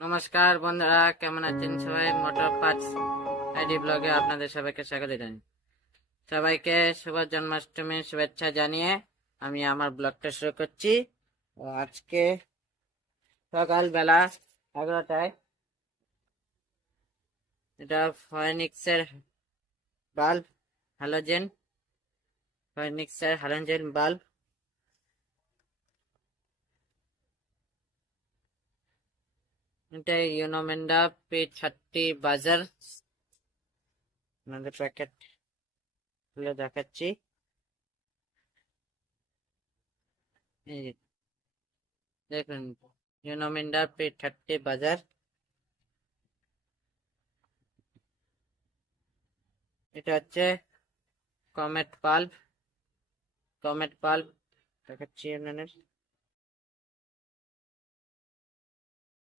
নমস্কার বন্ধুরা, কেমন আছেন সবাই? মোটর পাঁচ আইডি ব্লগে আপনাদের সবাইকে স্বাগত জানাই। সবাইকে শুভ জন্মাষ্টমীর শুভেচ্ছা জানিয়ে আমি আমার ব্লগটা শুরু করছি। আজকে সকালবেলা 11টায় এটা ফয়েনিক্সের বাল্ব, হ্যালোজেন, ফয়েনিক্সের হ্যালোজেন বাল্ব। এটা ইউনোমেন্ডা P30 বাজার। আপনাদের প্যাকেট খুলে দেখাচ্ছি। এই যে দেখুন, ইউনোমেন্ডা P30 বাজার। এটা হচ্ছে কমেট বাল্ব দেখাচ্ছি আপনাদের।